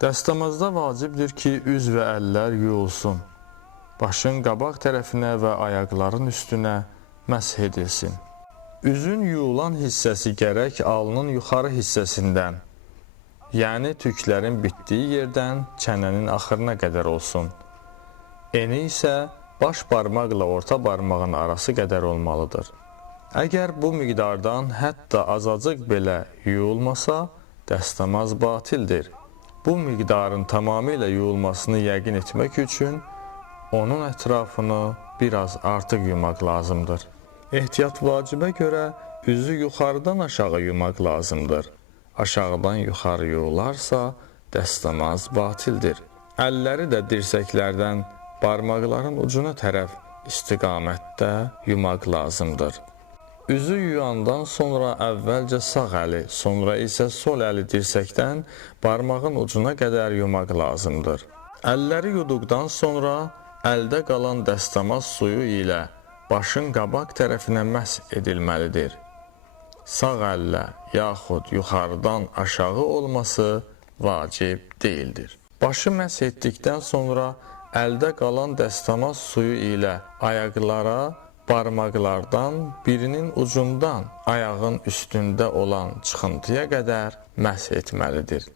Dəstəmazda vacibdir ki, üz və əllər yuyulsun. Başın qabaq tərəfinə və ayaqların üstünə məsh edilsin. Üzün yuyulan hissəsi gərək alnın yuxarı hissəsindən, yəni tüklərin bitdiyi yerdən çənənin axırına qədər olsun. Eni isə baş barmaqla orta barmağın arası qədər olmalıdır. Əgər bu miqdardan hətta azacıq belə yuyulmasa, dəstəmaz batildir. Bu miqdarın tamamilə yuyulmasını yəqin etmək üçün onun ətrafını biraz artıq yumaq lazımdır. Ehtiyat vacibə görə üzü yuxarıdan aşağı yumaq lazımdır. Aşağıdan yuxarı yuyularsa dəstəmaz batildir. Əlləri də dirsəklərdən barmaqların ucuna tərəf istiqamətdə yumaq lazımdır. Üzü yuyandan sonra əvvəlcə sağ əli, sonra isə sol əli dirsəkdən barmağın ucuna qədər yumaq lazımdır. Əlləri yuduqdan sonra əldə qalan dəstəmaz suyu ilə başın qabaq tərəfinə məsh edilməlidir. Sağ əllə yaxud yuxarıdan aşağı olması vacib deyildir. Başı məsh etdikdən sonra əldə qalan dəstəmaz suyu ilə ayaqlara, barmaqlardan birinin ucundan ayağın üstündə olan çıxıntıya qədər məsh etməlidir.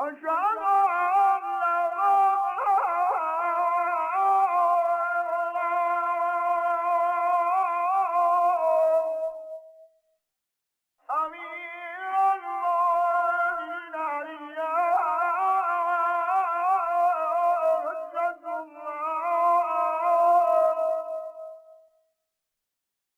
Aşağı